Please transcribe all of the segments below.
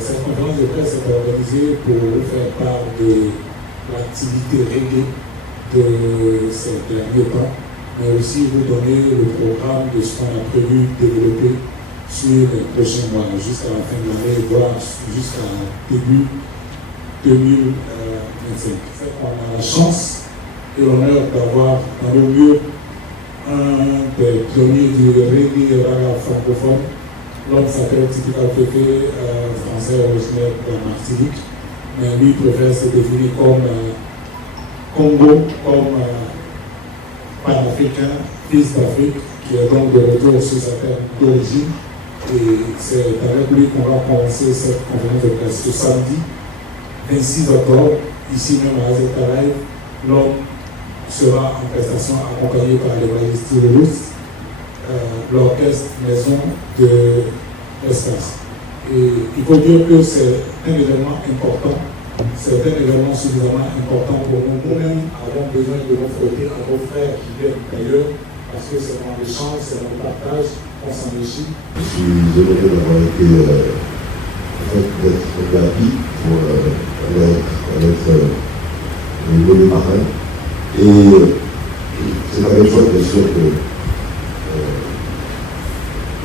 Cette conférence de presse est organisée pour faire part de l'activité reggae de ces derniers temps, mais aussi vous donner le programme de ce qu'on a prévu développer sur les prochains mois, jusqu'à la fin de l'année, voire jusqu'à début 2025. On a la chance et l'honneur d'avoir dans le lieu un des pionniers du reggae raga francophone. L'homme s'appelle Tipika Féfé, français originaire de la Martinique, mais lui préfère se définir comme Congo, comme panafricain, fils d'Afrique, qui est donc de retour sur sa terre d'origine. Et c'est avec lui qu'on va commencer cette conférence de presse ce samedi 26 octobre, ici même à Azekaraï. L'homme sera en prestation accompagné par les Majestés l'orchestre maison de l'espace. Et il faut dire que c'est un événement important, c'est un événement suffisamment important pour nous. Nous-mêmes avons besoin de nous frotter à nos frères qui viennent d'ailleurs, parce que c'est dans l'échange, c'est dans le partage qu'on s'enrichit. Je suis heureux d'avoir été d'être d'avis pour être le marin. Et c'est la même chose, bien sûr, que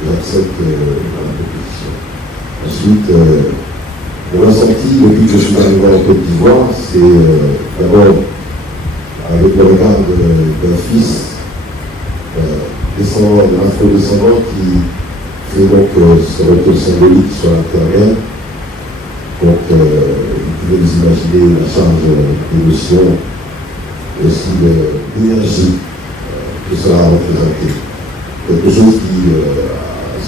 j'accepte la compétition. Ensuite, mon ressenti depuis que je suis arrivé en Côte d'Ivoire, c'est d'abord avec le regard d'un fils afro-descendant qui fait donc ce retour symbolique sur la terre. Donc, vous pouvez vous imaginer la charge d'émotion et aussi d'énergie que cela a représenté. Quelque chose qui a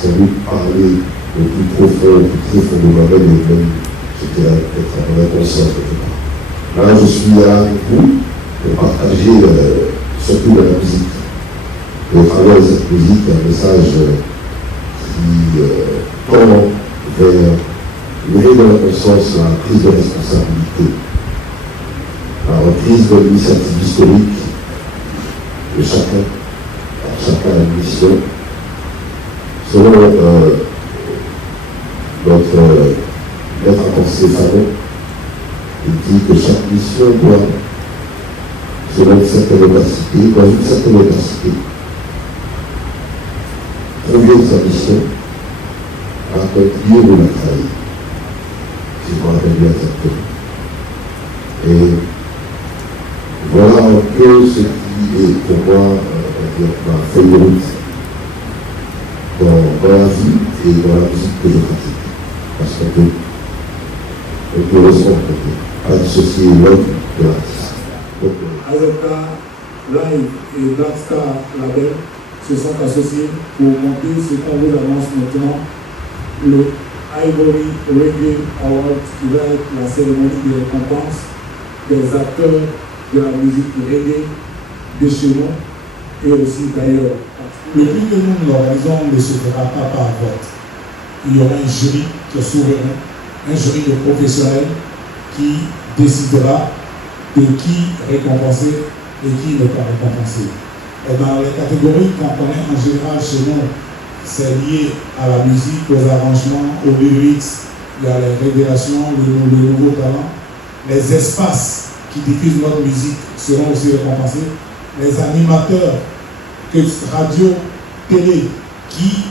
sans doute parlé au plus profond de moi-même et même j'étais peut-être en vraie conscience quelque part. Là, je suis là avec vous pour partager surtout de la musique. Et à travers cette musique, un message qui tend vers l'éveil de la conscience, la prise de responsabilité, la reprise de l'initiative historique de chacun. Chacun a une mission. Selon notre maître à penser Fanon, il dit que chaque mission doit, selon une certaine opacité, trouver sa mission, accomplir ou la trahir. Si je me rappelle bien exactement. Et voilà un peu ce qui est pour moi ma feuille de route dans la vie et dans la musique que je pratique. Parce qu'on peut heureusement pas dissocier l'homme de l'artiste. Azeka Live et Black Star Label se sont associés pour monter ce qu'on vous annonce maintenant, le Ivory Reggae Award, qui va être la cérémonie de récompense des acteurs de la musique reggae de chez nous et aussi d'ailleurs. Le prix que nous l'organisons ne se fera pas par vote. Il y aura un jury qui est souverain, un jury de professionnels qui décidera de qui récompenser et qui ne pas récompenser. Et dans les catégories qu'on connaît en général chez nous, c'est lié à la musique, aux arrangements, aux lyrics, il y a les révélations, les nouveaux talents. Les espaces qui diffusent notre musique seront aussi récompensés. Les animateurs, radio, télé, qui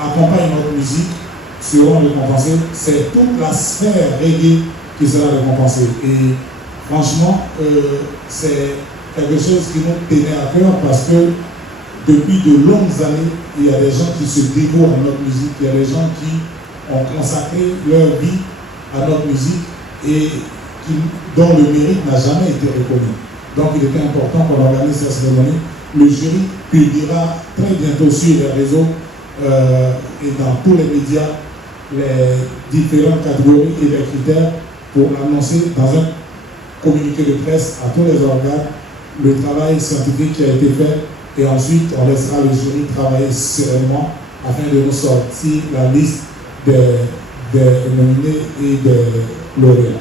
accompagnent notre musique seront récompensés. C'est toute la sphère reggae qui sera récompensée. Et franchement, c'est quelque chose qui nous tenait à cœur parce que depuis de longues années, il y a des gens qui se dévouent à notre musique, il y a des gens qui ont consacré leur vie à notre musique et dont le mérite n'a jamais été reconnu. Donc il était important qu'on organise cette cérémonie. Le jury publiera très bientôt sur les réseaux et dans tous les médias les différentes catégories et les critères pour annoncer dans un communiqué de presse à tous les organes le travail scientifique qui a été fait et ensuite on laissera le jury travailler sereinement afin de nous sortir la liste des nominés et des lauréats.